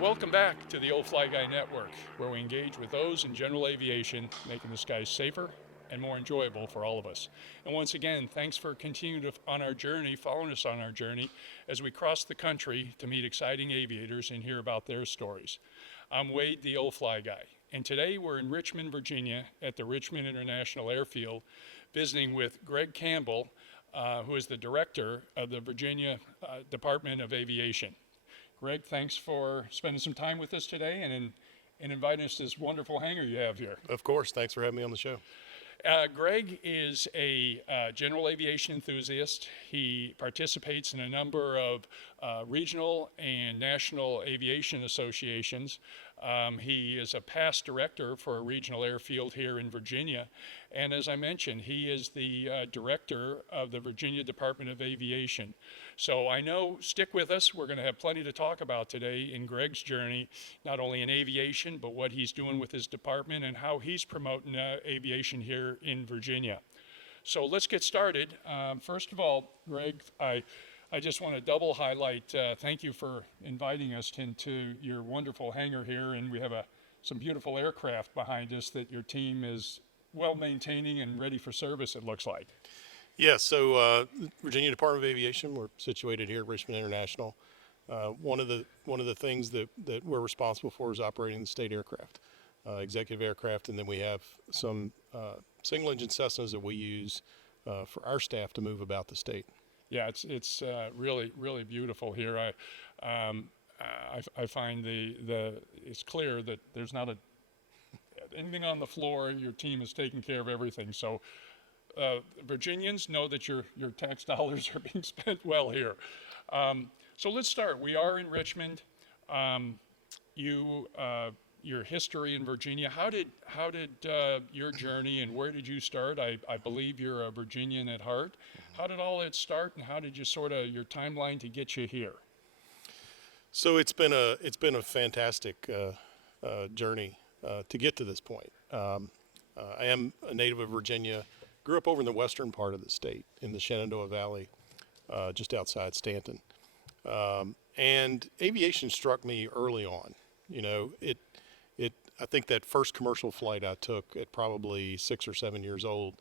Welcome back to the Old Fly Guy Network, where we engage with those in general aviation, making the skies safer and more enjoyable for all of us. And once again, thanks for continuing on our journey, following us on our journey as we cross the country to meet exciting aviators and hear about their stories. I'm Wade, the Old Fly Guy, and today we're in Richmond, Virginia at the Richmond International Airfield visiting with Greg Campbell, who is the director of the Virginia Department of Aviation. Greg, thanks for spending some time with us today and inviting us to this wonderful hangar you have here. Of course. Thanks for having me on the show. Greg is a general aviation enthusiast. He participates in a number of regional and national aviation associations. He is a past director for a regional airfield here in Virginia. And as I mentioned, he is the director of the Virginia Department of Aviation. So I know, stick with us. We're going to have plenty to talk about today in Greg's journey, not only in aviation, but what he's doing with his department and how he's promoting aviation here in Virginia. So let's get started. First of all, Greg, I just want to double highlight, thank you for inviting us into your wonderful hangar here, and we have some beautiful aircraft behind us that your team is well maintaining and ready for service, it looks like. Yeah, so Virginia Department of Aviation, we're situated here at Richmond International. One of the things that we're responsible for is operating the state aircraft, executive aircraft, and then we have some single engine Cessnas that we use for our staff to move about the state. Yeah, it's really, really beautiful here. I find it's clear that there's not anything on the floor. Your team is taking care of everything. So Virginians, know that your tax dollars are being spent well here. So let's start. We are in Richmond. Your history in Virginia. How did your journey and where did you start? I believe you're a Virginian at heart. How did all that start, and how did you your timeline to get you here? So it's been a fantastic journey to get to this point. I am a native of Virginia. Grew up over in the western part of the state in the Shenandoah Valley, just outside Stanton. And aviation struck me early on. You know, I think that first commercial flight I took at probably 6 or 7 years old,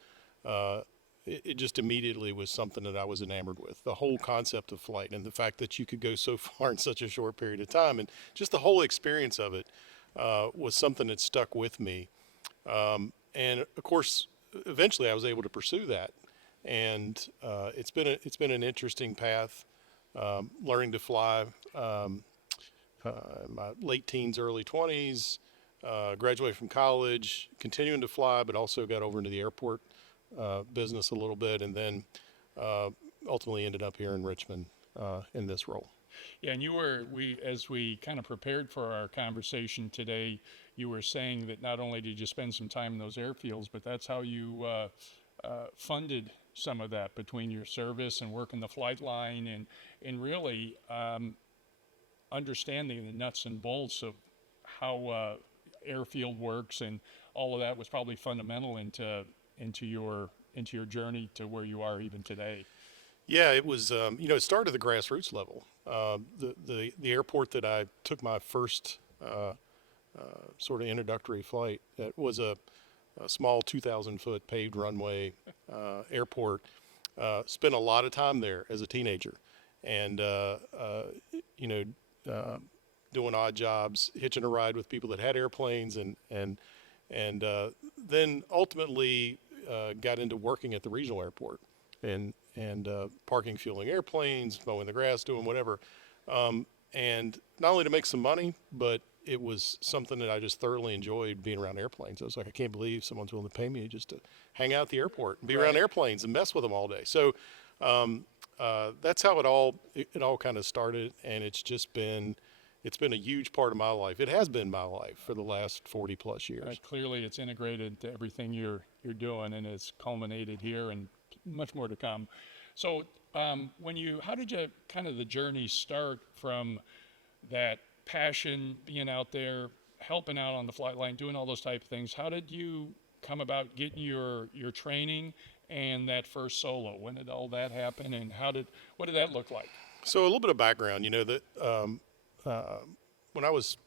it just immediately was something that I was enamored with. The whole concept of flight and the fact that you could go so far in such a short period of time, and just the whole experience of it was something that stuck with me. And of course, eventually I was able to pursue that, and it's been an interesting path, learning to fly. My late teens, early 20s, graduated from college, continuing to fly, but also got over into the airport business a little bit, and then ultimately ended up here in Richmond in this role. Yeah, and as we kind of prepared for our conversation today, you were saying that not only did you spend some time in those airfields, but that's how you funded some of that between your service and working the flight line and really understanding the nuts and bolts of how airfield works, and all of that was probably fundamental into your journey to where you are even today. Yeah, it was. It started at the grassroots level. The airport that I took my first sort of introductory flight, that was a small 2,000-foot paved runway airport. Spent a lot of time there as a teenager, and doing odd jobs, hitching a ride with people that had airplanes, and then ultimately got into working at the regional airport and parking, fueling airplanes, mowing the grass, doing whatever, and not only to make some money, but it was something that I just thoroughly enjoyed, being around airplanes. I was like, I can't believe someone's willing to pay me just to hang out at the airport and be around airplanes and mess with them all day. So that's how it all kind of started, and it's been a huge part of my life. It has been my life for the last 40 plus years. Right, clearly it's integrated to everything you're doing, and it's culminated here and much more to come. So how did you the journey start from that passion, being out there, helping out on the flight line, doing all those type of things? How did you come about getting your training and that first solo? When did all that happen, and what did that look like? So a little bit of background, that when I was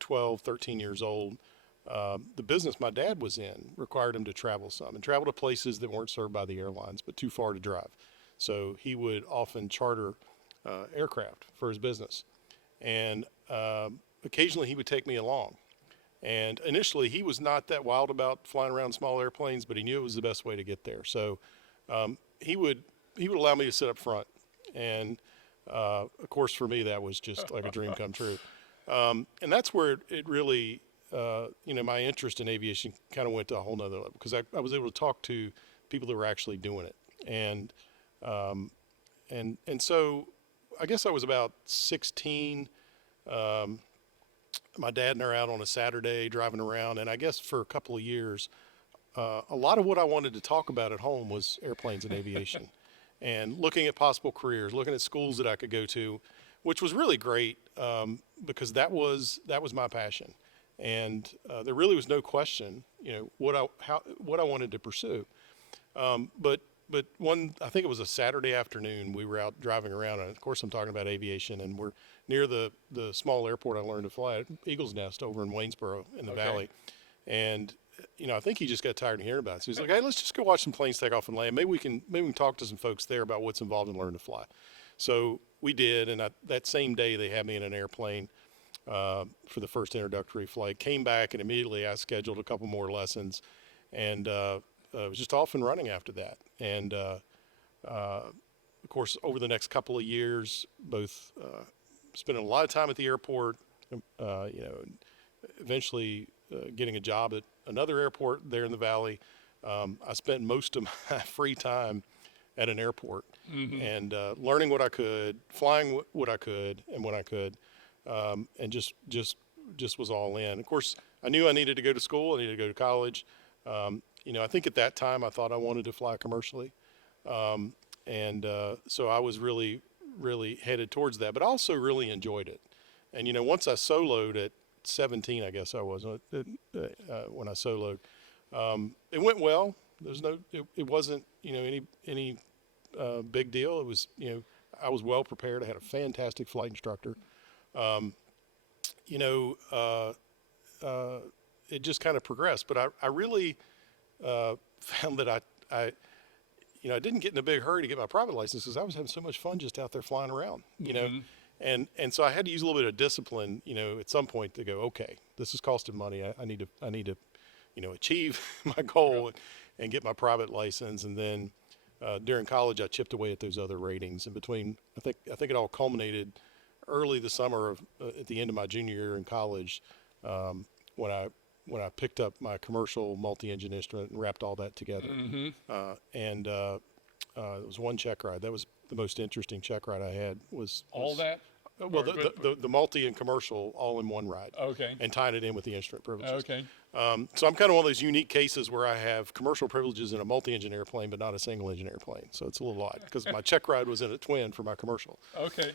12, 13 years old, the business my dad was in required him to travel some and travel to places that weren't served by the airlines, but too far to drive. So he would often charter aircraft for his business. And occasionally he would take me along. And initially he was not that wild about flying around small airplanes, but he knew it was the best way to get there. So he would allow me to sit up front. And of course, for me, that was just like a dream come true. And that's where it really, my interest in aviation kind of went to a whole nother level, because I was able to talk to people that were actually doing it. And so I guess I was about 16. My dad and I are out on a Saturday driving around, and I guess for a couple of years, a lot of what I wanted to talk about at home was airplanes and aviation, and looking at possible careers, looking at schools that I could go to, which was really great, because that was my passion, and there really was no question, what I wanted to pursue. But I think it was a Saturday afternoon, we were out driving around, and of course I'm talking about aviation, and we're near the small airport I learned to fly at, Eagles Nest over in Waynesboro in the Valley. And, I think he just got tired of hearing about it. So he's like, hey, let's just go watch some planes take off and land. Maybe we can talk to some folks there about what's involved in learning to fly. So we did, and that same day they had me in an airplane for the first introductory flight. Came back, and immediately I scheduled a couple more lessons, and was just off and running after that. And of course, over the next couple of years, both spending a lot of time at the airport, eventually getting a job at another airport there in the Valley. I spent most of my free time at an airport, and learning what I could, flying what I could, and when I could, and just was all in. Of course, I knew I needed to go to school. I needed to go to college. I think at that time I thought I wanted to fly commercially. So I was really, really headed towards that, but I also really enjoyed it. And, once I soloed at 17, I guess I was, when I soloed, it went well. It wasn't, any big deal. It was, I was well prepared. I had a fantastic flight instructor. It just kind of progressed, but I really found that I didn't get in a big hurry to get my private license, because I was having so much fun just out there flying around, and so I had to use a little bit of discipline, at some point to go, okay, this is costing money. I need to, achieve my goal and get my private license. And then during college, I chipped away at those other ratings. And between, I think it all culminated early the summer of at the end of my junior year in college, when I picked up my commercial multi-engine instrument and wrapped all that together. It was one check ride. That was the most interesting check ride I had. That? Well, the multi and commercial all in one ride. Okay. And tying it in with the instrument privileges. Okay. So I'm kind of one of those unique cases where I have commercial privileges in a multi-engine airplane, but not a single-engine airplane. So it's a little odd, because my check ride was in a twin for my commercial. Okay.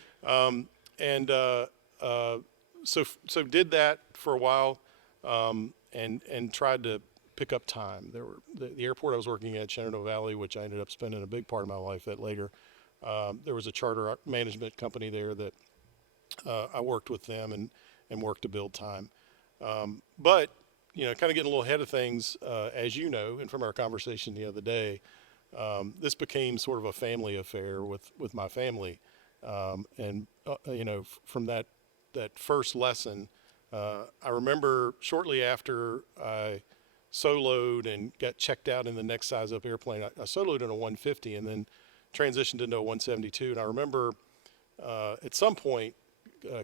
So did that for a while, and tried to pick up time. There were the airport I was working at, Shenandoah Valley, which I ended up spending a big part of my life at later. There was a charter management company there that I worked with them and worked to build time. But kind of getting a little ahead of things, as you know, and from our conversation the other day, this became sort of a family affair with my family. From that first lesson, I remember shortly after I soloed and got checked out in the next size up airplane, I soloed in a 150 and then transitioned into a 172. And I remember at some point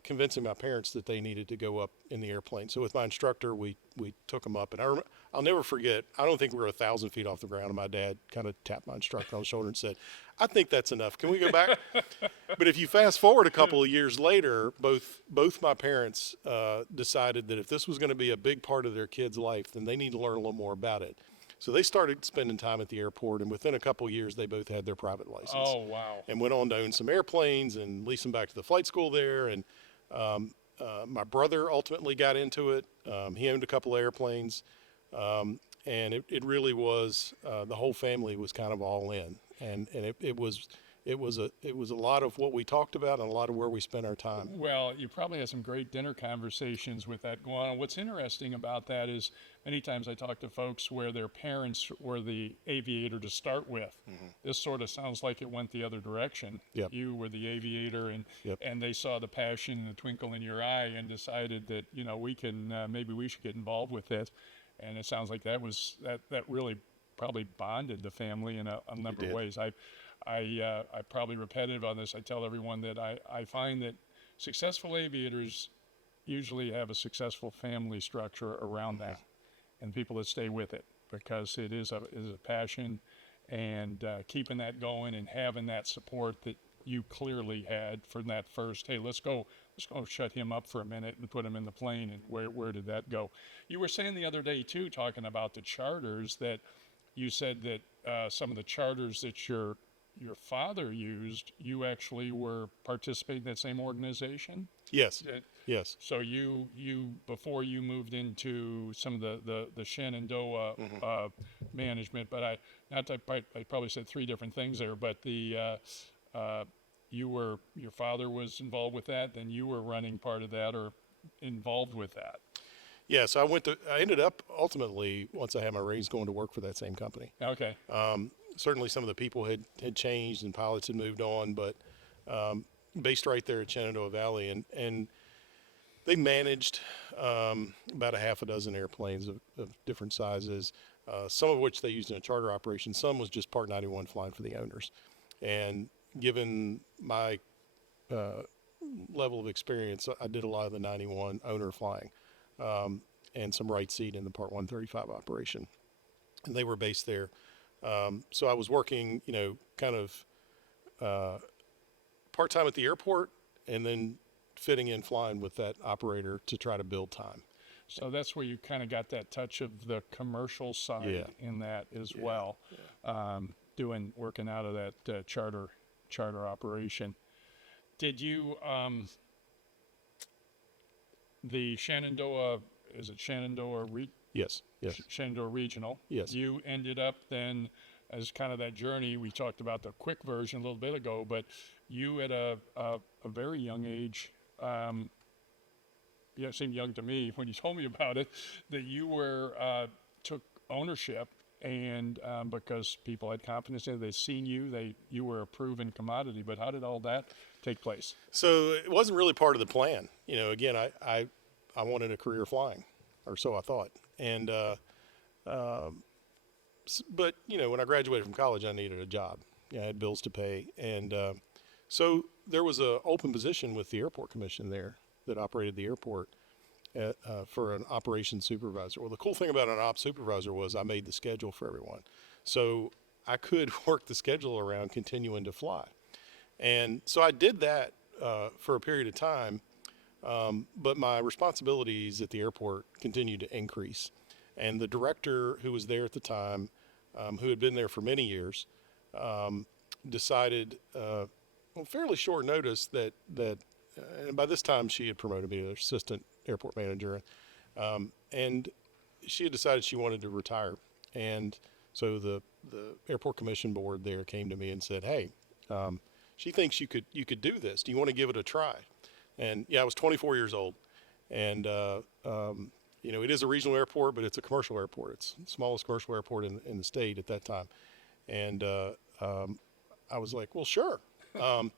convincing my parents that they needed to go up in the airplane. So with my instructor, we took them up. And I'll never forget, I don't think we were 1,000 feet off the ground. And my dad kind of tapped my instructor on the shoulder and said, I think that's enough. Can we go back? But if you fast forward a couple of years later, both my parents decided that if this was going to be a big part of their kid's life, then they need to learn a little more about it. So they started spending time at the airport, and within a couple of years, they both had their private license. Oh, wow. And went on to own some airplanes and lease them back to the flight school there. And my brother ultimately got into it. He owned a couple of airplanes. And it really was, the whole family was kind of all in. And it it was a lot of what we talked about and a lot of where we spent our time. Well, you probably had some great dinner conversations with that going on. What's interesting about that is many times I talk to folks where their parents were the aviator to start with. This sort of sounds like it went the other direction. Yep. You were the aviator, and Yep. and they saw the passion and the twinkle in your eye and decided that, you know, we can maybe we should get involved with it. And it sounds like that really probably bonded the family in a number of did. ways. I'm probably repetitive on this. I tell everyone that I find that successful aviators usually have a successful family structure around that, and people that stay with it, because it is a passion, and keeping that going and having that support that you clearly had from that first, hey, let's go shut him up for a minute and put him in the plane, and where did that go? You were saying the other day too, talking about the charters, that you said that some of the charters that your father used, you actually were participating in that same organization? Yes. Yes. So you before you moved into some of the Shenandoah management, but I probably said three different things there, but your father was involved with that, then you were running part of that or involved with that. Yeah. So I ended up ultimately, once I had my raise, going to work for that same company. Okay. Certainly some of the people had changed and pilots had moved on, but based right there at Shenandoah Valley, and they managed about a half a dozen airplanes of different sizes, some of which they used in a charter operation. Some was just Part 91 flying for the owners. And given my level of experience, I did a lot of the 91 owner flying and some right seat in the Part 135 operation. And they were based there. So I was working, kind of part-time at the airport, and then fitting in flying with that operator to try to build time. So that's where you kind of got that touch of the commercial side in that as well, working out of that charter operation. Did you the Shenandoah? Is it Shenandoah? Yes. Shenandoah Regional. Yes. You ended up then as kind of that journey. We talked about the quick version a little bit ago, but you at a very young age, it seemed young to me when you told me about it, that you took ownership, and because people had confidence in you, they'd seen you were a proven commodity. But how did all that take place? So it wasn't really part of the plan. Again, I wanted a career flying, or so I thought. And but when I graduated from college, I needed a job. I had bills to pay, and so there was an open position with the airport commission there that operated the airport for an operations supervisor. Well, the cool thing about an ops supervisor was I made the schedule for everyone, so I could work the schedule around continuing to fly, and so I did that for a period of time. But my responsibilities at the airport continued to increase. And the director who was there at the time, who had been there for many years, decided, fairly short notice that and by this time she had promoted me to assistant airport manager, and she had decided she wanted to retire. And so the airport commission board there came to me and said, hey, she thinks you could do this. Do you want to give it a try? And I was 24 years old, and it is a regional airport, but it's a commercial airport. It's the smallest commercial airport in the state at that time, and I was like, well, sure. The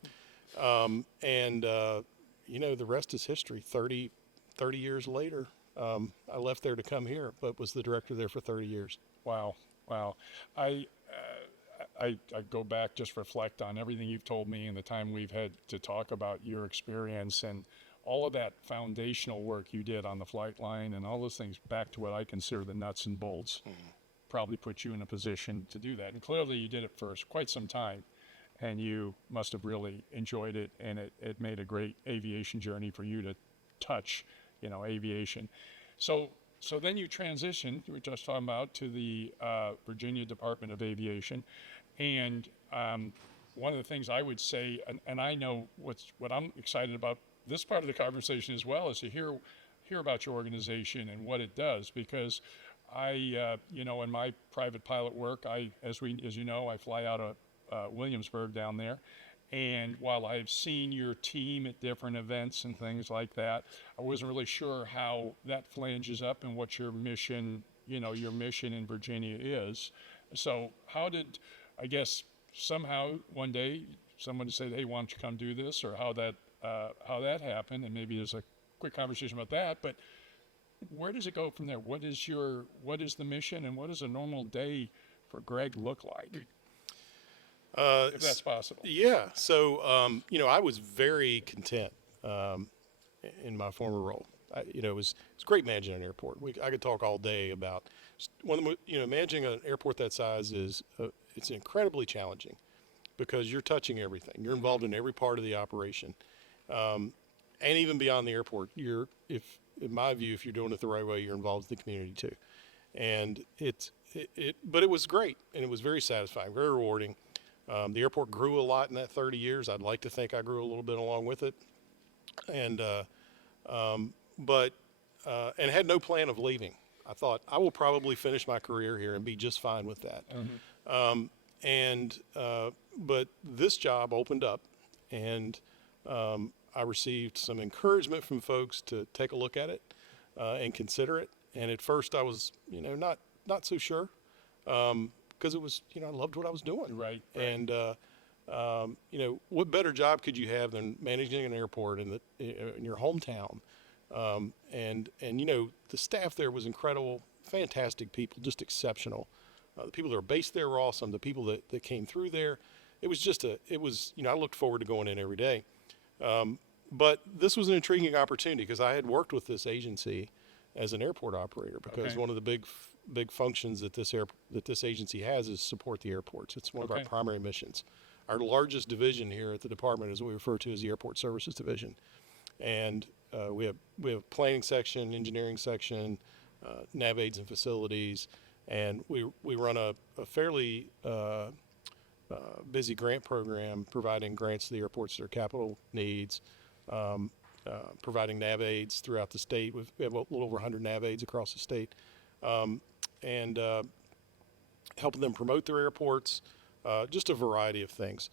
rest is history. 30 years later, I left there to come here, but was the director there for 30 years. Wow. I go back, just reflect on everything you've told me and the time we've had to talk about your experience and all of that foundational work you did on the flight line and all those things, back to what I consider the nuts and bolts. Probably put you in a position to do that. And clearly you did it for quite some time, and you must have really enjoyed it, and it made a great aviation journey for you to touch, aviation. So then you transitioned, we were just talking about, to the Virginia Department of Aviation. And one of the things I would say, and I know what I'm excited about this part of the conversation as well, is to hear about your organization and what it does, because I, in my private pilot work, as you know, I fly out Williamsburg down there. And while I've seen your team at different events and things like that, I wasn't really sure how that flanges up and what your mission, your mission in Virginia is. So how did, I guess, somehow one day someone said, hey, why don't you come do this, or how that happened, and maybe there's a quick conversation about that, but where does it go from there? What is the mission, and what does a normal day for Greg look like? If that's possible. Yeah. So, I was very content in my former role. It was great managing an airport. I could talk all day about managing an airport that size it's incredibly challenging because you're touching everything. You're involved in every part of the operation, and even beyond the airport. In my view, if you're doing it the right way, you're involved in the community too. And but it was great, and it was very satisfying, very rewarding. The airport grew a lot in that 30 years. I'd like to think I grew a little bit along with it, and had no plan of leaving. I thought I will probably finish my career here and be just fine with that. But this job opened up, and I received some encouragement from folks to take a look at it and consider it. And at first, I was not so sure. Because it was, I loved what I was doing. Right. And, what better job could you have than managing an airport in your hometown? The staff there was incredible, fantastic people, just exceptional. The people that were based there were awesome. The people that came through there, I looked forward to going in every day. But this was an intriguing opportunity because I had worked with this agency as an airport operator because one of the big functions that this agency has is support the airports. It's one of our primary missions. Our largest division here at the department is what we refer to as the Airport Services Division, and we have planning section, engineering section, nav aids and facilities, and we run a fairly busy grant program providing grants to the airports their capital needs. Providing nav aids throughout the state. We have a little over 100 nav aids across the state, and helping them promote their airports, just a variety of things.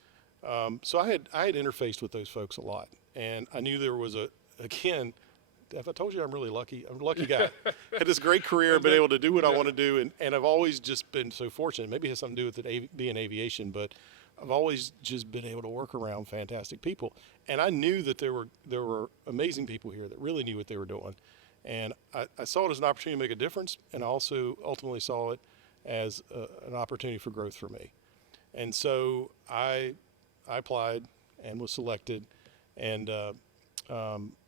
So I had interfaced with those folks a lot, and I knew there was if I told you I'm really lucky, I'm a lucky guy. Had this great career, been able to do what I want to do, and I've always just been so fortunate. Maybe it has something to do with it being aviation, but I've always just been able to work around fantastic people. And I knew that there were amazing people here that really knew what they were doing. And I saw it as an opportunity to make a difference, and I also ultimately saw it as an opportunity for growth for me. And so I applied and was selected. And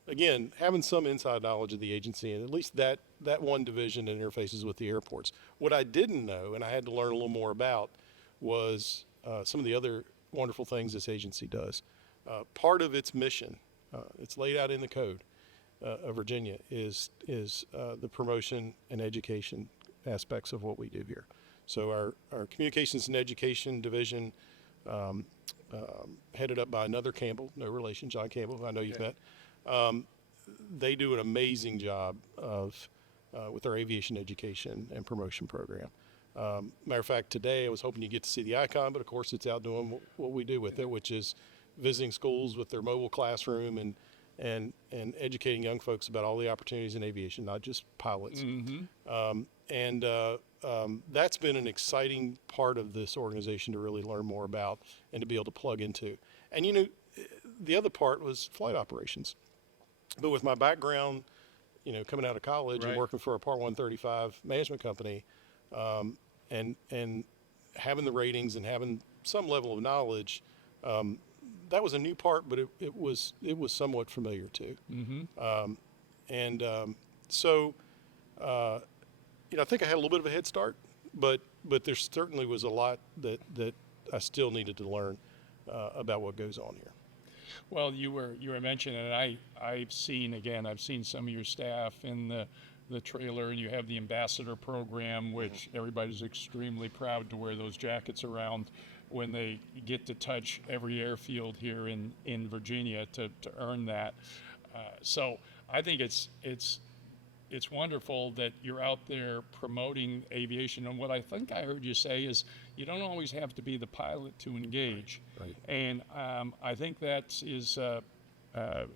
again, having some inside knowledge of the agency, and at least that one division that interfaces with the airports. What I didn't know, and I had to learn a little more about, was some of the other wonderful things this agency does. Part of its mission, it's laid out in the code of Virginia, is the promotion and education aspects of what we do here. So our communications and education division, headed up by another Campbell, no relation, John Campbell, who I know you've met. They do an amazing job with our aviation education and promotion program. Matter of fact, today I was hoping you get to see the icon, but of course it's out doing what we do with it, which is visiting schools with their mobile classroom and educating young folks about all the opportunities in aviation, not just pilots. That's been an exciting part of this organization to really learn more about and to be able to plug into. And the other part was flight operations. But with my background, coming out of college and working for a Part 135 management company, and having the ratings and having some level of knowledge, that was a new part, but it was somewhat familiar too. So I think I had a little bit of a head start, but there certainly was a lot that I still needed to learn about what goes on here. Well, you were mentioning, and I've seen some of your staff in the trailer, and you have the ambassador program, which everybody's extremely proud to wear those jackets around when they get to touch every airfield here in Virginia to earn that. So I think it's it's wonderful that you're out there promoting aviation. And what I think I heard you say is you don't always have to be the pilot to engage. Right. And I think that is,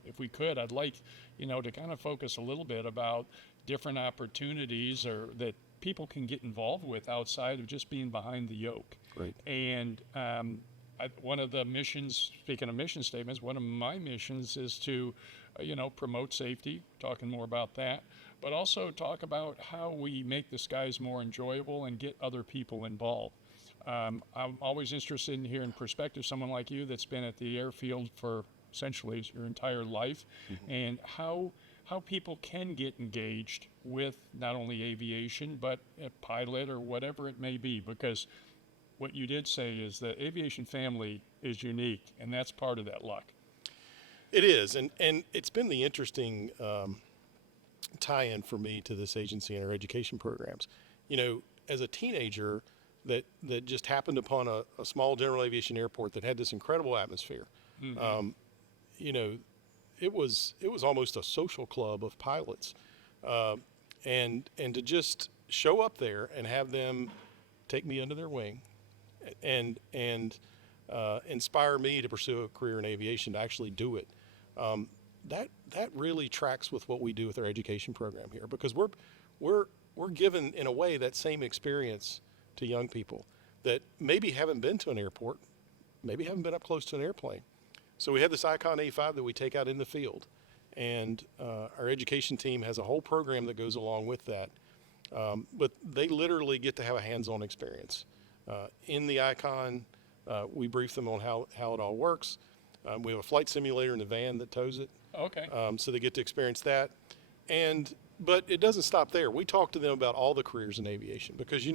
if we could, I'd like, to kind of focus a little bit about different opportunities or that people can get involved with outside of just being behind the yoke. Right. And one of the missions, speaking of mission statements, one of my missions is to, promote safety, talking more about that, but also talk about how we make the skies more enjoyable and get other people involved. I'm always interested in hearing perspective, someone like you that's been at the airfield for essentially your entire life, and how people can get engaged with not only aviation, but a pilot or whatever it may be, because what you did say is the aviation family is unique, and that's part of that luck. It is, and it's been the interesting tie-in for me to this agency and our education programs. As a teenager that just happened upon a small general aviation airport that had this incredible atmosphere, it was almost a social club of pilots, and to just show up there and have them take me under their wing and inspire me to pursue a career in aviation, to actually do it. That really tracks with what we do with our education program here, because we're given in a way that same experience to young people that maybe haven't been to an airport, maybe haven't been up close to an airplane. So we have this Icon A5 that we take out in the field, and our education team has a whole program that goes along with that. But they literally get to have a hands-on experience. In the Icon, we brief them on how it all works. We have a flight simulator in the van that tows it. Okay. So they get to experience that. But it doesn't stop there. We talk to them about all the careers in aviation, because,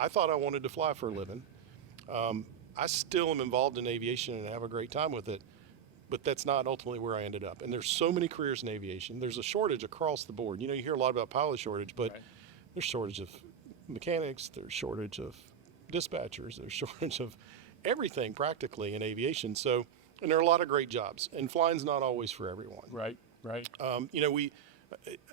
I thought I wanted to fly for a living. I still am involved in aviation and have a great time with it, but that's not ultimately where I ended up. And there's so many careers in aviation. There's a shortage across the board. You hear a lot about pilot shortage, but Right. There's shortage of mechanics, there's shortage of dispatchers, there's shortage of everything practically in aviation. So, and there are a lot of great jobs, and flying's not always for everyone. Right.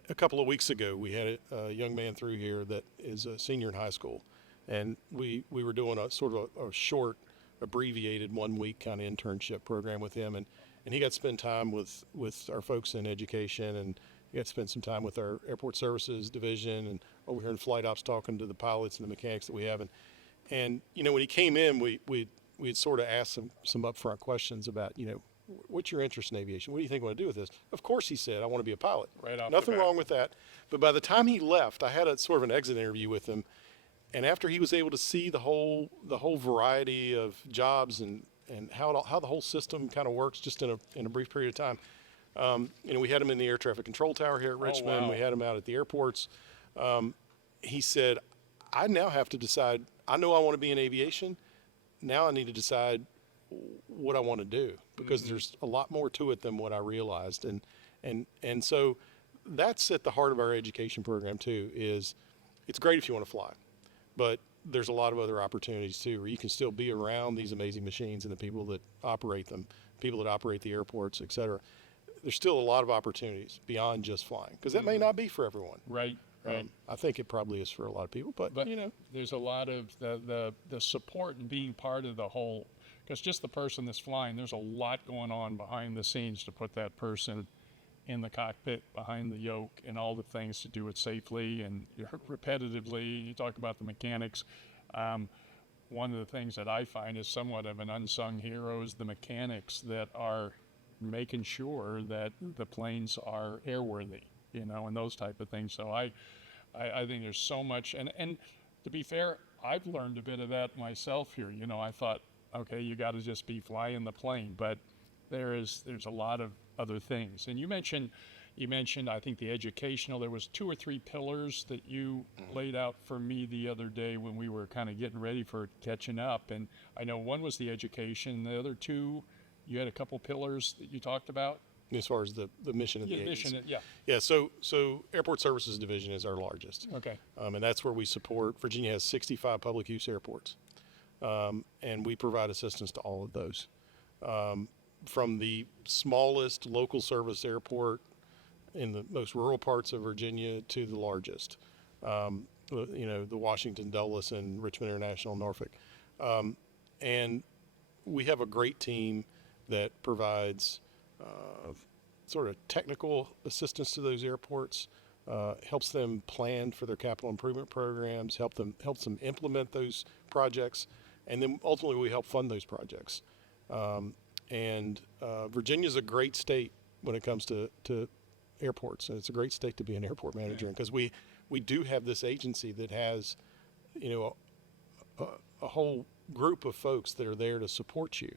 A couple of weeks ago, we had a young man through here that is a senior in high school, and we were doing a sort of a short, abbreviated 1 week kind of internship program with him, and he got to spend time with our folks in education, and he got to spend some time with our airport services division, and over here in flight ops talking to the pilots and the mechanics that we have, and when he came in, we had sort of asked some upfront questions about, what's your interest in aviation? What do you think I want to do with this? Of course, he said, I want to be a pilot. Right off Nothing the bat. wrong with that. But by the time he left, I had a sort of an exit interview with him. And after he was able to see the whole variety of jobs and how the whole system kind of works just in a brief period of time, we had him in the air traffic control tower here at Richmond. wow. We had him out at the airports. He said, I now have to decide, I know I want to be in aviation. Now I need to decide what I want to do, because there's a lot more to it than what I realized. And so that's at the heart of our education program too, is it's great if you want to fly, but there's a lot of other opportunities too, where you can still be around these amazing machines and the people that operate them, people that operate the airports, et cetera. There's still a lot of opportunities beyond just flying, because that may not be for everyone. Right. I think it probably is for a lot of people, but there's a lot of the support and being part of the whole, because just the person that's flying, there's a lot going on behind the scenes to put that person in the cockpit, behind the yoke, and all the things to do it safely and repetitively. You talk about the mechanics. One of the things that I find is somewhat of an unsung hero is the mechanics that are making sure that the planes are airworthy, and those type of things. So I think there's so much, and to be fair, I've learned a bit of that myself here. I thought, okay, you got to just be flying the plane, but there's a lot of other things. And you mentioned, I think the educational, there was 2 or 3 pillars that you laid out for me the other day when we were kind of getting ready for catching up. And I know one was the education, the other 2, you had a couple pillars that you talked about. as far as the mission of the agency. Mission, yeah. Yeah, so Airport Services Division is our largest. Okay. And that's where we support, Virginia has 65 public use airports. And we provide assistance to all of those. From the smallest local service airport in the most rural parts of Virginia to the largest, the Washington, Dulles, and Richmond International, Norfolk. And we have a great team that provides sort of technical assistance to those airports, helps them plan for their capital improvement programs, helps them implement those projects, and then ultimately we help fund those projects. Virginia is a great state when it comes to airports, and it's a great state to be an airport manager because we do have this agency that has, a whole group of folks that are there to support you,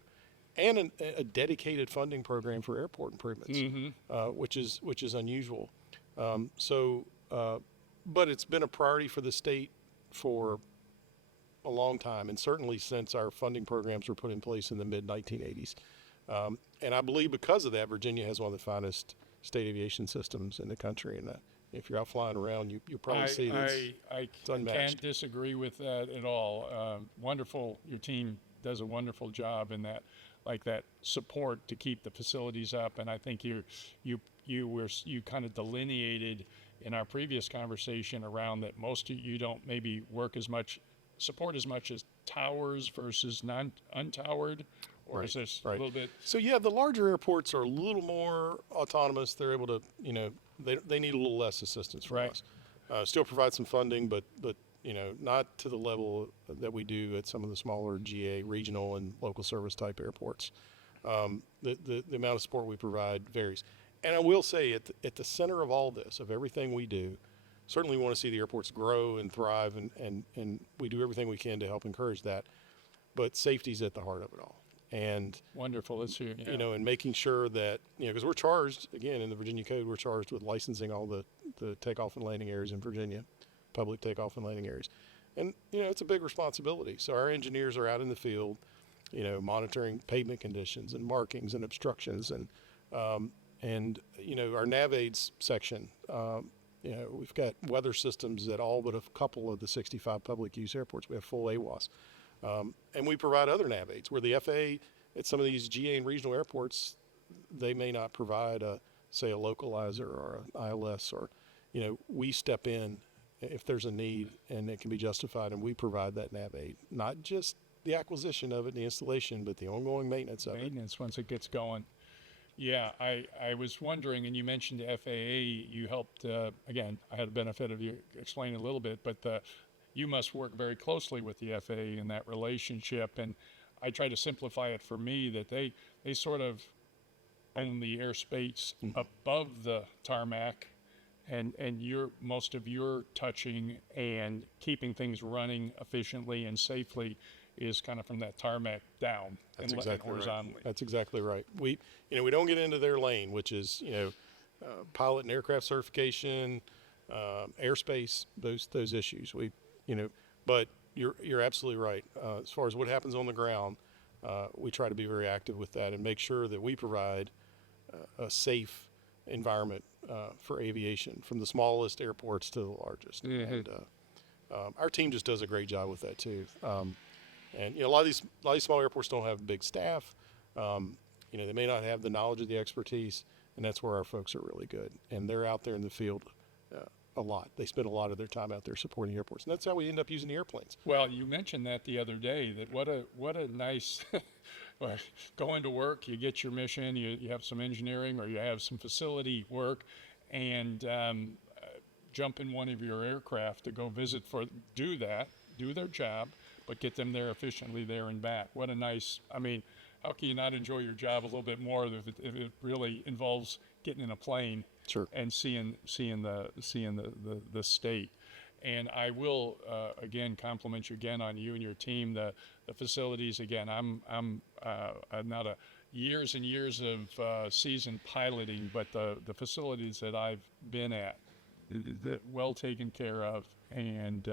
and a dedicated funding program for airport improvements, which is unusual. But it's been a priority for the state for a long time, and certainly since our funding programs were put in place in the mid-1980s. And I believe because of that, Virginia has one of the finest state aviation systems in the country. And if you're out flying around, you'll probably see that it's unmatched. I can't disagree with that at all. Wonderful. Your team does a wonderful job in that, like that support to keep the facilities up. And I think you kind of delineated in our previous conversation around that most of you don't maybe support as much as towers versus untowered, or is this a little bit? So yeah, the larger airports are a little more autonomous. They're able to, they need a little less assistance from us. Still provide some funding, but not to the level that we do at some of the smaller GA regional and local service type airports. The amount of support we provide varies. And I will say at the center of all this, of everything we do, certainly we want to see the airports grow and thrive, and we do everything we can to help encourage that. But safety's at the heart of it all. And wonderful. Let's hear. Yeah. And making sure that, because we're charged, again, in the Virginia Code, we're charged with licensing all the takeoff and landing areas in Virginia, public takeoff and landing areas. And, it's a big responsibility. So our engineers are out in the field, monitoring pavement conditions and markings and obstructions. And our nav aids section, we've got weather systems at all but a couple of the 65 public use airports. We have full AWAS. And we provide other nav aids where the FAA at some of these GA and regional airports, they may not provide say a localizer or an ILS, or, we step in if there's a need and it can be justified, and we provide that nav aid, not just the acquisition of it and the installation, but the ongoing maintenance of it. Maintenance once it gets going. Yeah, I was wondering, and you mentioned the FAA, you helped, again, I had the benefit of you explaining a little bit, but you must work very closely with the FAA in that relationship. And I try to simplify it for me that they sort of own the airspace above the tarmac, and most of your touching and keeping things running efficiently and safely is kind of from that tarmac down. That's and exactly horizontally. Right. That's exactly right. We don't get into their lane, which is, pilot and aircraft certification, airspace, those issues. But you're absolutely right. As far as what happens on the ground, we try to be very active with that and make sure that we provide a safe environment for aviation, from the smallest airports to the largest. Yeah. And our team just does a great job with that too. And a lot of these small airports don't have big staff. They may not have the knowledge or the expertise, and that's where our folks are really good. And they're out there in the field a lot. They spend a lot of their time out there supporting airports, and that's how we end up using the airplanes. Well, you mentioned that the other day, that what a nice going to work, you get your mission, you have some engineering or you have some facility work, and jump in one of your aircraft to go visit do their job, but get them there efficiently there and back. What a nice, how can you not enjoy your job a little bit more if it really involves getting in a plane? Sure. And seeing the state. And I will again compliment you again on you and your team. The facilities, again, I'm not years and years of seasoned piloting, but the facilities that I've been at, well taken care of, and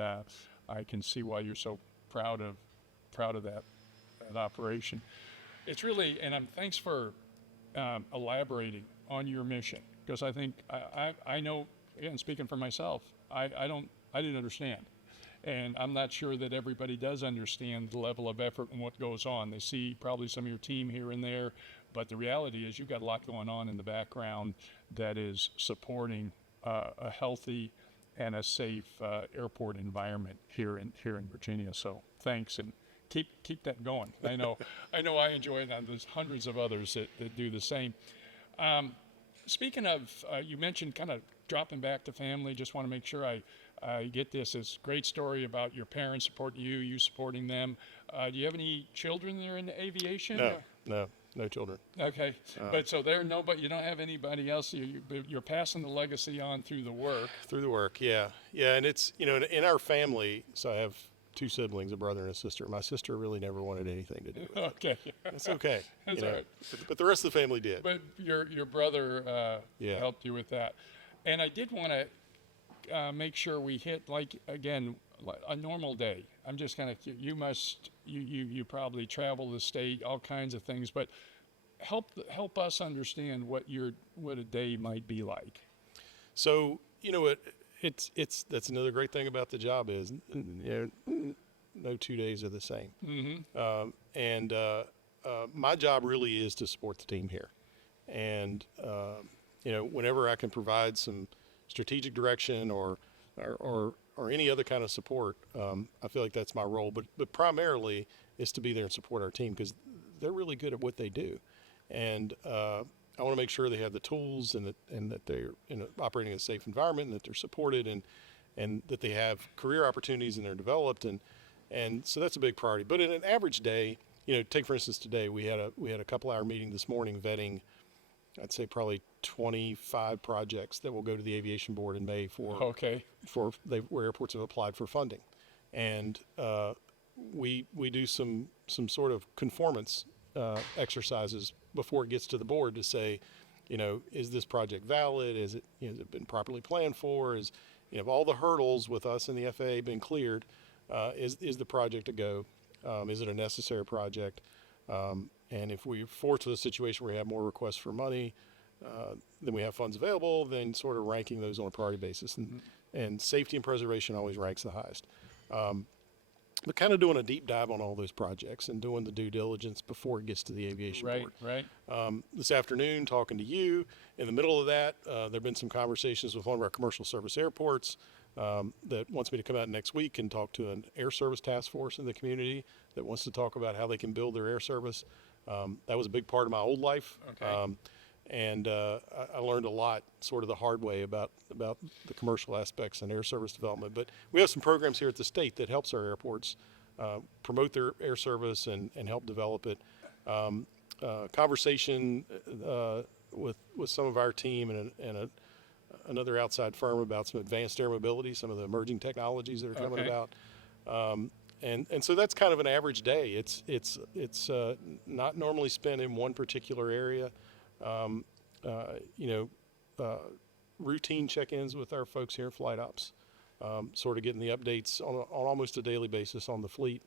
I can see why you're so proud of that operation. It's really, and thanks for elaborating on your mission. Because I think I know, again, speaking for myself, I didn't understand, and I'm not sure that everybody does understand the level of effort and what goes on. They see probably some of your team here and there, But the reality is you've got a lot going on in the background that is supporting a healthy and a safe airport environment here in Virginia. So thanks, and keep that going. I know I enjoy it, and there's hundreds of others that do the same. Speaking of, you mentioned kind of dropping back to family. Just want to make sure I get this. It's a great story about your parents supporting you, you supporting them. Do you have any children that are in aviation? No children. Okay, but so but you don't have anybody else. You're passing the legacy on through the work. Through the work, yeah, and it's in our family. So I have 2 siblings, a brother and a sister. My sister really never wanted anything to do with it. Okay, That's okay. That's all right. But the rest of the family did. But your brother helped you with that, and I did want to make sure we hit again a normal day. I'm just kind of you probably travel the state, all kinds of things, but help us understand what a day might be like. So that's another great thing about the job is no 2 days are the same. Mm-hmm. My job really is to support the team here, and whenever I can provide some strategic direction or any other kind of support, I feel like that's my role. But primarily is to be there and support our team because they're really good at what they do, and I want to make sure they have the tools and that they're operating in a safe environment, and that they're supported, and that they have career opportunities and they're developed, and so that's a big priority. But in an average day, take for instance today we had a couple-hour meeting this morning vetting, I'd say probably 25 projects that will go to the aviation board in May where airports have applied for funding, and we do some sort of conformance exercises before it gets to the board to say, is this project valid? Is it has it been properly planned for? Is have all the hurdles with us and the FAA been cleared? Is the project a go? Is it a necessary project? And if we're forced to a situation where we have more requests for money than we have funds available, then sort of ranking those on a priority basis. And safety and preservation always ranks the highest. But kind of doing a deep dive on all those projects and doing the due diligence before it gets to the aviation board. Right. This afternoon, talking to you, in the middle of that, there have been some conversations with one of our commercial service airports that wants me to come out next week and talk to an air service task force in the community that wants to talk about how they can build their air service. That was a big part of my old life. Okay. And I learned a lot sort of the hard way about the commercial aspects and air service development. But we have some programs here at the state that helps our airports promote their air service and help develop it. Conversation with some of our team and another outside firm about some advanced air mobility, some of the emerging technologies that are coming about. And so that's kind of an average day. It's not normally spent in one particular area. Routine check-ins with our folks here in Flight Ops, sort of getting the updates on almost a daily basis on the fleet,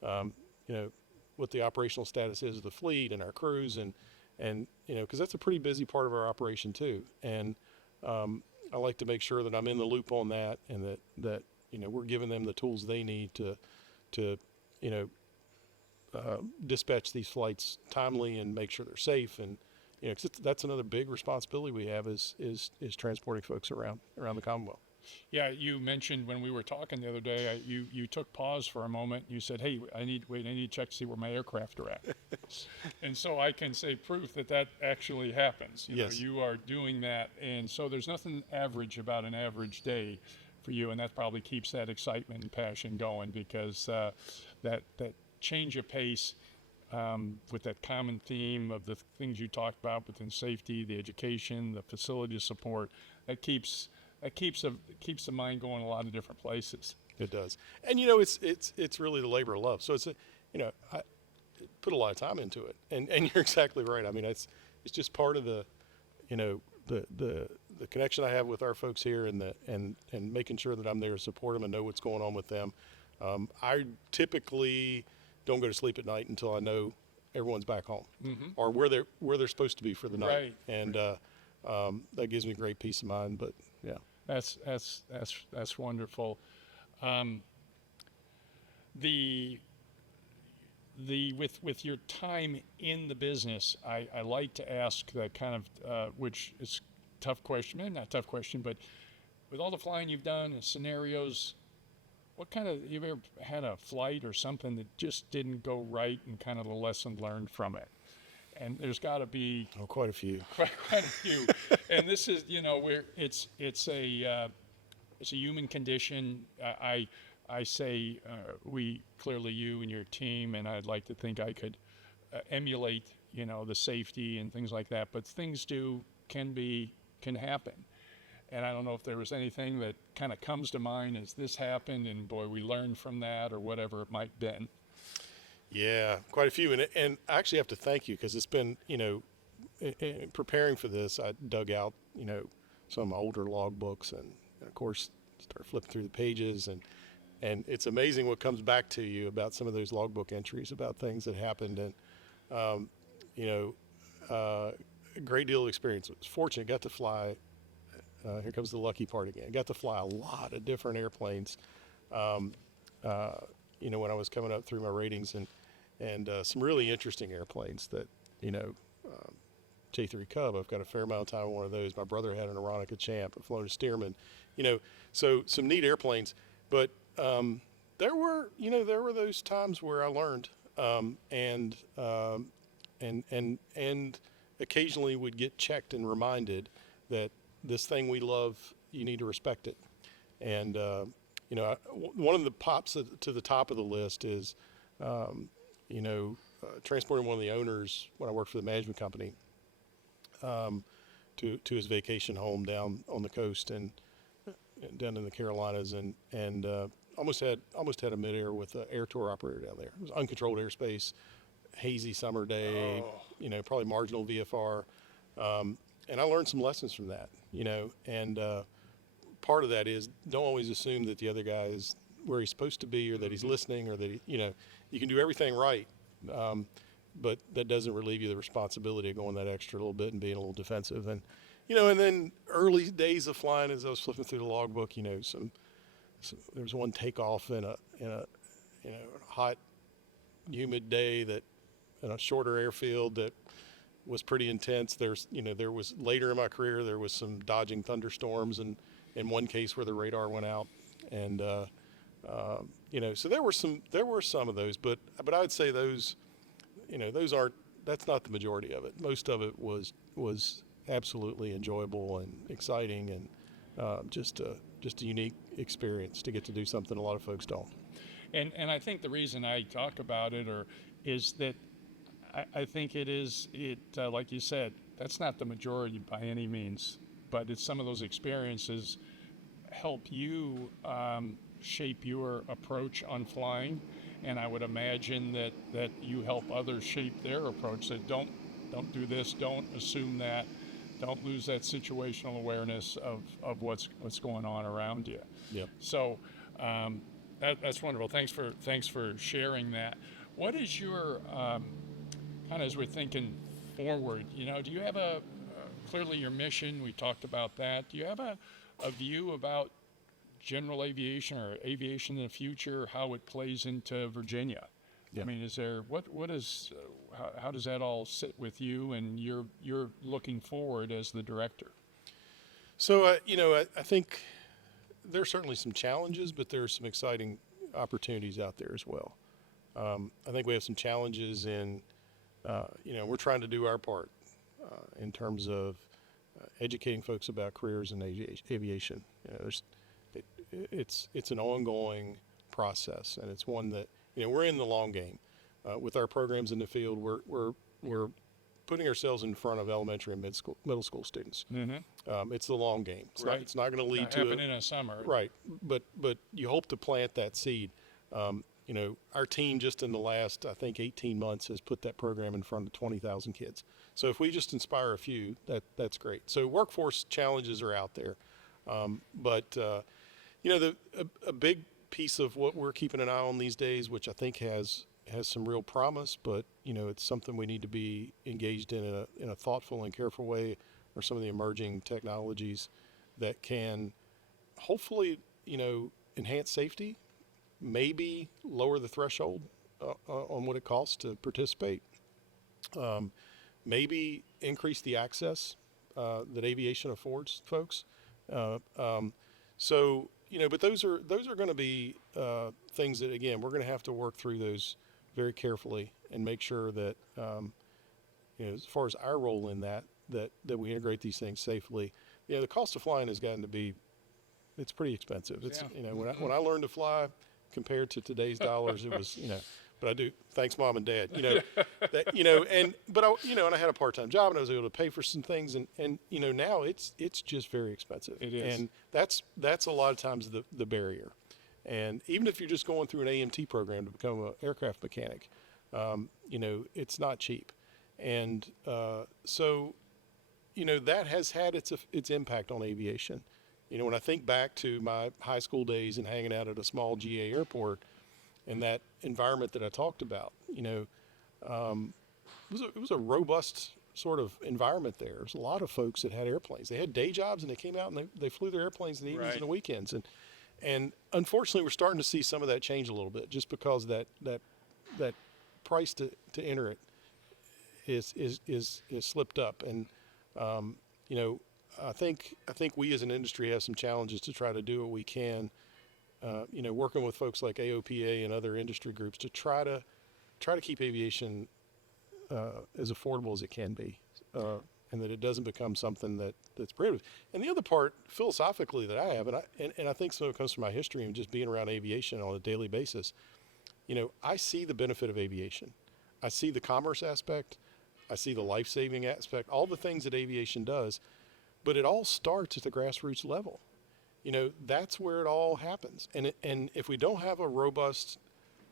what the operational status is of the fleet and our crews, and because that's a pretty busy part of our operation too. And I like to make sure that I'm in the loop on that, and that we're giving them the tools they need to dispatch these flights timely and make sure they're safe. And 'cause that's another big responsibility we have is transporting folks around the Commonwealth. Yeah, you mentioned when we were talking the other day, you took pause for a moment. You said, "Hey, I need to check to see where my aircraft are at," and so I can say proof that actually happens. Yes. You are doing that, and so there's nothing average about an average day for you, and that probably keeps that excitement and passion going because that change of pace. With that common theme of the things you talked about within safety, the education, the facility support, that keeps the mind going a lot of different places. It does, and it's really the labor of love. So it's I put a lot of time into it, and you're exactly right. I mean, it's just part of the the connection I have with our folks here, and making sure that I'm there to support them and know what's going on with them. I typically don't go to sleep at night until I know everyone's back home, or where they're supposed to be for the night. Right. And that gives me great peace of mind. But yeah, that's wonderful. with your time in the business, I like to ask that kind of which is tough question, maybe not tough question, but with all the flying you've done and scenarios, what kind of, you ever had a flight or something that just didn't go right and kind of the lesson learned from it? And there's got to be quite a few. quite a few. And this is, where it's a human condition. I say we, clearly you and your team, and I'd like to think I could emulate, the safety and things like that. But things can happen. And I don't know if there was anything that kind of comes to mind as this happened, and boy, we learned from that, or whatever it might have been. Yeah, quite a few. And I actually have to thank you, because it's been, in preparing for this, I dug out, some older log books, and of course, started flipping through the pages, and it's amazing what comes back to you about some of those logbook entries about things that happened. And, a great deal of experience. I was fortunate, got to fly. Here comes the lucky part again. Got to fly a lot of different airplanes, when I was coming up through my ratings, and some really interesting airplanes that, J3 Cub, I've got a fair amount of time on one of those. My brother had an Aeronica Champ, I've flown a Stearman, so some neat airplanes. But there were those times where I learned, and occasionally would get checked and reminded that this thing we love, you need to respect it. And, one of the pops to the top of the list is, transporting one of the owners when I worked for the management company to his vacation home down on the coast and down in the Carolinas, and almost had a midair with an air tour operator down there. It was uncontrolled airspace, hazy summer day, probably marginal VFR. And I learned some lessons from that, and part of that is don't always assume that the other guy is where he's supposed to be, or that he's listening, or that you can do everything right, but that doesn't relieve you the responsibility of going that extra little bit and being a little defensive. And and then early days of flying, as I was flipping through the logbook, there was one takeoff in a hot, humid day that in a shorter airfield that was pretty intense. There was later in my career, there was some dodging thunderstorms, and in one case where the radar went out, and so there were some of those, but I'd say those that's not the majority of it. Most of it was absolutely enjoyable and exciting, and just a unique experience to get to do something a lot of folks don't. And I think the reason I talk about it is that I think like you said, that's not the majority by any means, but it's some of those experiences help you shape your approach on flying, and I would imagine that you help others shape their approach. That don't do this, don't assume that, don't lose that situational awareness of what's going on around you. Yep. So that's wonderful. Thanks for sharing that. What is your kind of, as we're thinking forward, do you have clearly your mission, we talked about that. Do you have a view about general aviation or aviation in the future, how it plays into Virginia? Yeah. I mean, is there, how does that all sit with you, and you're looking forward as the director? So, I think there are certainly some challenges, but there are some exciting opportunities out there as well. I think we have some challenges in, we're trying to do our part in terms of educating folks about careers in aviation. It's an ongoing process, and it's one that we're in the long game with our programs in the field. We're putting ourselves in front of elementary and middle school students. Mm-hmm. It's the long game. It's not going to lead to happen in a summer. Right, but you hope to plant that seed. Our team just in the last, I think, 18 months has put that program in front of 20,000 kids. So if we just inspire a few, that's great. So workforce challenges are out there, but a big piece of what we're keeping an eye on these days, which I think has some real promise, but it's something we need to be engaged in a thoughtful and careful way, are some of the emerging technologies that can hopefully enhance safety, maybe lower the threshold on what it costs to participate. Maybe increase the access that aviation affords folks. So but those are going to be things that, again, we're going to have to work through those very carefully and make sure that as far as our role in that we integrate these things safely. The cost of flying has gotten to be, it's pretty expensive. It's when I learned to fly, compared to today's dollars, it was but I do, thanks mom and dad, that, and I had a part-time job and I was able to pay for some things, and now it's just very expensive. It is. And that's a lot of times the barrier. And even if you're just going through an AMT program to become an aircraft mechanic, it's not cheap. And so that has had its impact on aviation. When I think back to my high school days and hanging out at a small GA airport and that environment that I talked about, it was a robust sort of environment there. There's a lot of folks that had airplanes. They had day jobs and they came out and they flew their airplanes in the evenings and the weekends. And unfortunately, we're starting to see some of that change a little bit, just because that price to enter it is slipped up. And I think we as an industry have some challenges to try to do what we can, working with folks like AOPA and other industry groups to try to keep aviation as affordable as it can be, and that it doesn't become something that's prohibitive. And the other part, philosophically, that I have, and I think some of it comes from my history and just being around aviation on a daily basis, I see the benefit of aviation. I see the commerce aspect. I see the life-saving aspect, all the things that aviation does, but it all starts at the grassroots level. That's where it all happens. And if we don't have a robust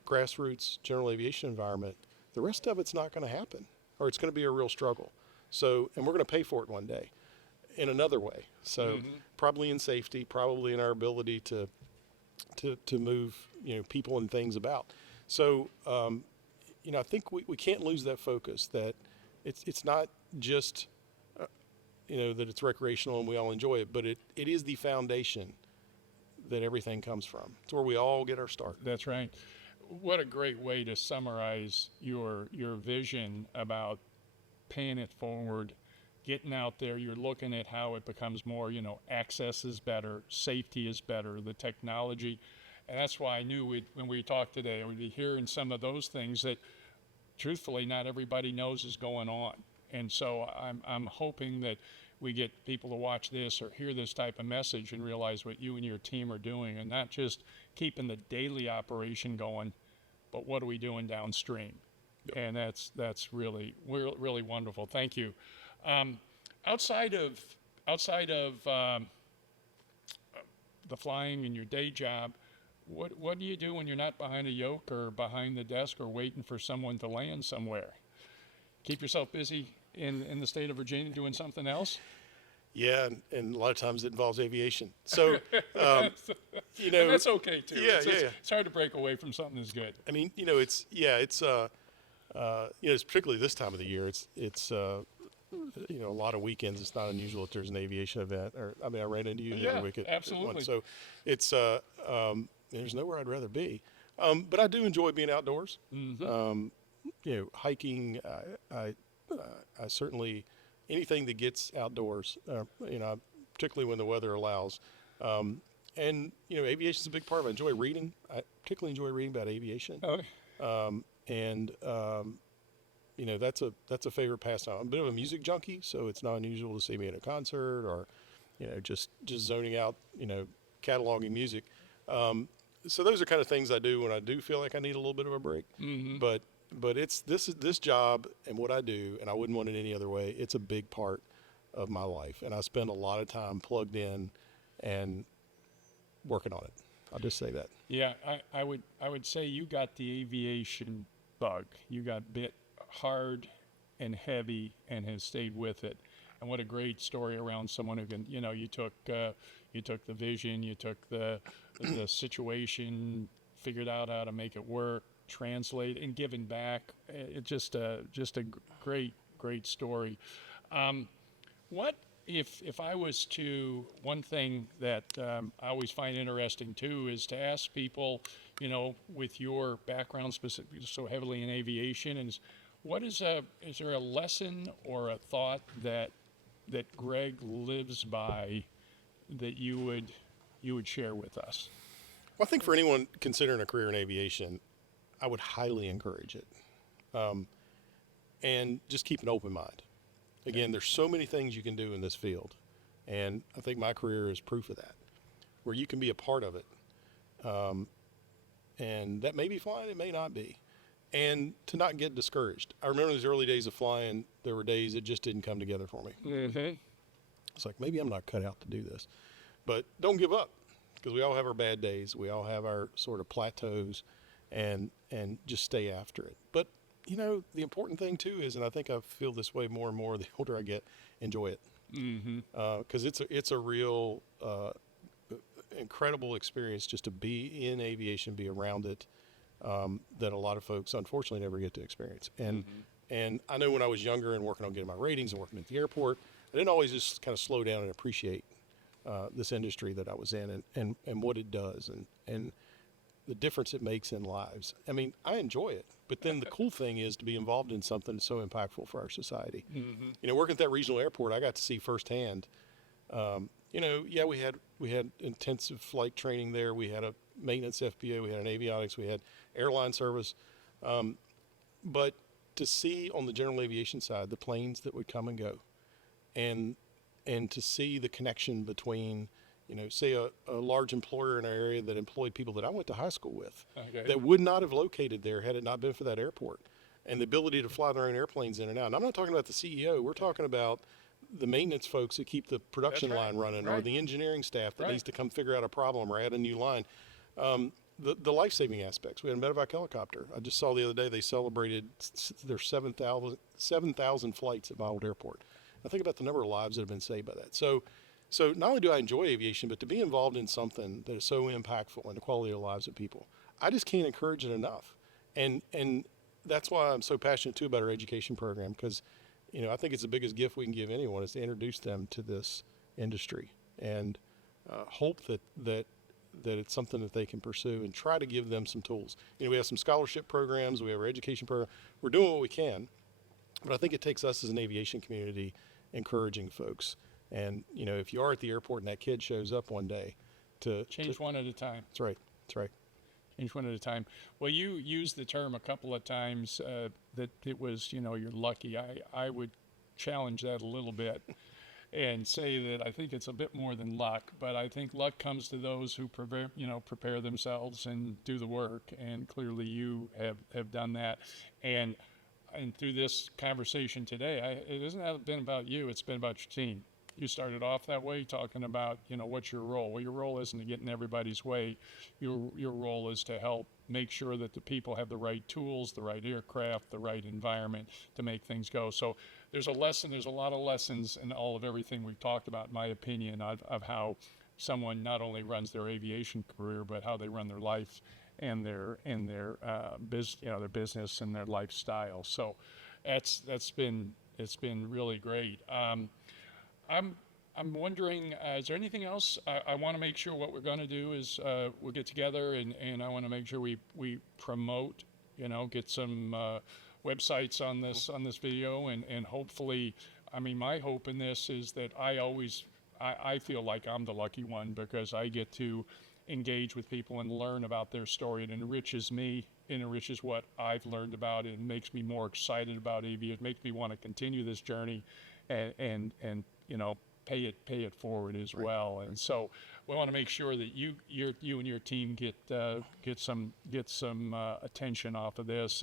grassroots general aviation environment, the rest of it's not going to happen, or it's going to be a real struggle. So, and we're going to pay for it one day in another way. So probably in safety, probably in our ability to move, people and things about. So, I think we can't lose that focus that it's not just, that it's recreational and we all enjoy it, but it is the foundation that everything comes from. It's where we all get our start. That's right. What a great way to summarize your vision about paying it forward, getting out there. You're looking at how it becomes more, access is better, safety is better, the technology. And that's why I knew when we talked today, we'd be hearing some of those things that truthfully not everybody knows is going on. And so I'm hoping that we get people to watch this or hear this type of message and realize what you and your team are doing, and not just keeping the daily operation going, but what are we doing downstream? Yep. And that's really wonderful. Thank you. Outside of the flying and your day job, what do you do when you're not behind a yoke or behind the desk or waiting for someone to land somewhere? Keep yourself busy in the state of Virginia doing something else? Yeah, and a lot of times it involves aviation. So, and that's okay too. Yeah, It's hard to break away from something that's good. I mean, it's particularly this time of the year. It's a lot of weekends. It's not unusual if there's an aviation event. I ran into you every week at absolutely. one. So it's there's nowhere I'd rather be. But I do enjoy being outdoors. Mm-hmm. Hiking. I certainly, anything that gets outdoors, particularly when the weather allows. And aviation is a big part of it. I enjoy reading. I particularly enjoy reading about aviation. Oh. That's a favorite pastime. I'm a bit of a music junkie, so it's not unusual to see me at a concert or, just zoning out, cataloging music. So those are kind of things I do when I do feel like I need a little bit of a break. Mm-hmm. But it's this job and what I do, and I wouldn't want it any other way. It's a big part of my life, and I spend a lot of time plugged in and working on it. I'll just say that. Yeah, I would say you got the aviation bug. You got bit hard and heavy and has stayed with it. And what a great story around someone who can, you took the vision, you took the situation, figured out how to make it work, translate, and giving back. It's just a great story. What if I was to, one thing that I always find interesting too is to ask people, with your background specifically so heavily in aviation, is is there a lesson or a thought that Greg lives by that you would share with us? Well, I think for anyone considering a career in aviation, I would highly encourage it. And just keep an open mind. Again, there's so many things you can do in this field. And I think my career is proof of that, where you can be a part of it. And that may be fine, it may not be. And to not get discouraged. I remember those early days of flying, there were days it just didn't come together for me. Mm-hmm. It's like, maybe I'm not cut out to do this. But don't give up, because we all have our bad days. We all have our sort of plateaus, and just stay after it. But, the important thing too is, and I think I feel this way more and more the older I get, enjoy it. Because it's a real incredible experience just to be in aviation, be around it, that a lot of folks unfortunately never get to experience. And I know when I was younger and working on getting my ratings and working at the airport, I didn't always just kind of slow down and appreciate this industry that I was in and what it does and the difference it makes in lives. I mean, I enjoy it, but then the cool thing is to be involved in something that's so impactful for our society. Working at that regional airport, I got to see firsthand. We had intensive flight training there. We had a maintenance FBO. We had an avionics. We had airline service. But to see on the general aviation side the planes that would come and go, and to see the connection between, say a large employer in our area that employed people that I went to high school with, that would not have located there had it not been for that airport, and the ability to fly their own airplanes in and out. And I'm not talking about the CEO. We're talking about the maintenance folks that keep the production line running, or the engineering staff that needs to come figure out a problem or add a new line. The life-saving aspects. We had a medevac helicopter. I just saw the other day they celebrated their 7,000 flights at my old airport. I think about the number of lives that have been saved by that. So not only do I enjoy aviation, but to be involved in something that is so impactful in the quality of the lives of people, I just can't encourage it enough. And that's why I'm so passionate too about our education program, because I think it's the biggest gift we can give anyone is to introduce them to this industry and hope that it's something that they can pursue, and try to give them some tools. We have some scholarship programs, we have our education program. We're doing what we can, but I think it takes us as an aviation community encouraging folks. And, if you are at the airport and that kid shows up one day to change one at a time. That's right. Change one at a time. Well, you used the term a couple of times that it was, you're lucky. I would challenge that a little bit and say that I think it's a bit more than luck, but I think luck comes to those who prepare themselves and do the work. And clearly you have done that. And through this conversation today, it hasn't been about you, it's been about your team. You started off that way, talking about, what's your role? Well, your role isn't to get in everybody's way. Your role is to help make sure that the people have the right tools, the right aircraft, the right environment to make things go. So there's a lot of lessons in all of everything we've talked about, in my opinion, of how someone not only runs their aviation career, but how they run their life and their business and their lifestyle. So it's been really great. I'm wondering, is there anything else? I want to make sure what we're going to do is we'll get together and I want to make sure we promote, get some websites on this video, and hopefully, my hope in this is that I feel like I'm the lucky one, because I get to engage with people and learn about their story. It enriches me, it enriches what I've learned about it, and makes me more excited about aviation. It makes me want to continue this journey and pay it forward as well. And so we want to make sure that you and your team get some attention off of this.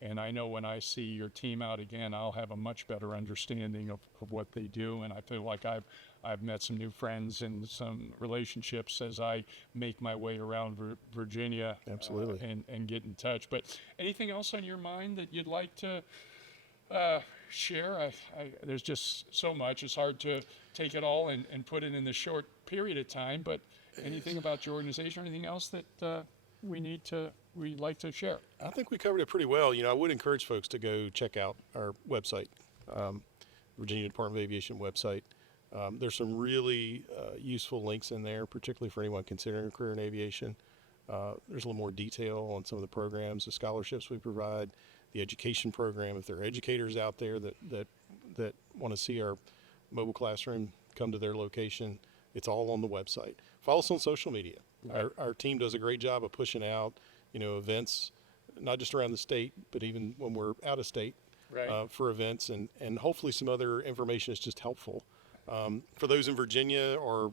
And I know when I see your team out again, I'll have a much better understanding of what they do. And I feel like I've met some new friends and some relationships as I make my way around Virginia. Absolutely. And get in touch. But anything else on your mind that you'd like to share? There's just so much. It's hard to take it all and put it in the short period of time. But anything about your organization or anything else that we'd like to share? I think we covered it pretty well. I would encourage folks to go check out our website, Virginia Department of Aviation website. There's some really useful links in there, particularly for anyone considering a career in aviation. There's a little more detail on some of the programs, the scholarships we provide, the education program. If there are educators out there that want to see our mobile classroom, come to their location. It's all on the website. Follow us on social media. Right. Our team does a great job of pushing out, events, not just around the state, but even when we're out of state, Right. for events, and hopefully some other information is just helpful. For those in Virginia, or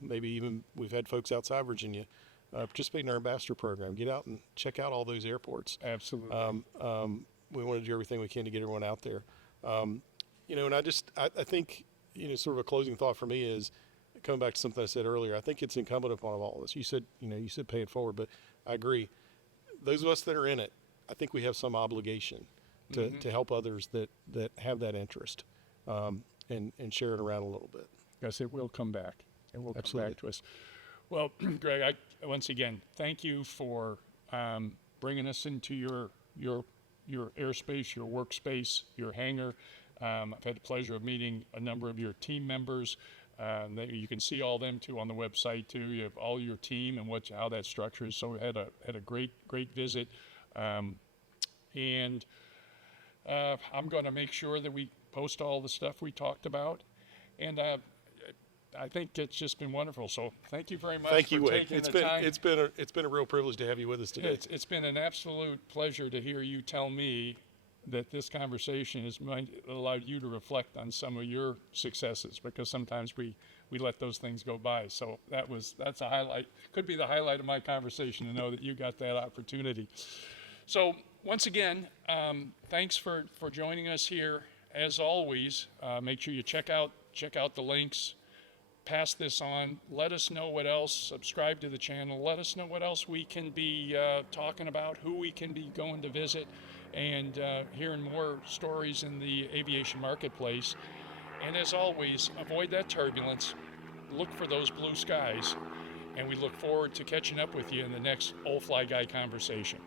maybe even we've had folks outside Virginia, participate in our ambassador program. Get out and check out all those airports. Absolutely. We want to do everything we can to get everyone out there. And I think, sort of a closing thought for me is, coming back to something I said earlier, I think it's incumbent upon all of us. You said pay it forward, but I agree. Those of us that are in it, I think we have some obligation to help others that have that interest, and share it around a little bit. Yes, it will come back. It will Absolutely. come back to us. Well, Greg, once again, thank you for bringing us into your airspace, your workspace, your hangar. I've had the pleasure of meeting a number of your team members. You can see all them too on the website too. You have all your team and how that structure is. So we had a great visit, and I'm going to make sure that we post all the stuff we talked about, and I think it's just been wonderful. So thank you very much. Thank you, for Wade. taking the time. It's been a real privilege to have you with us today. It's been an absolute pleasure to hear you tell me that this conversation has allowed you to reflect on some of your successes, because sometimes we let those things go by. So that's a highlight. Could be the highlight of my conversation to know that you got that opportunity. So once again, thanks for joining us here. As always, make sure you check out the links. Pass this on. Let us know what else. Subscribe to the channel. Let us know what else we can be talking about, who we can be going to visit, and hearing more stories in the aviation marketplace. And as always, avoid that turbulence. Look for those blue skies. And we look forward to catching up with you in the next Old Fly Guy conversation.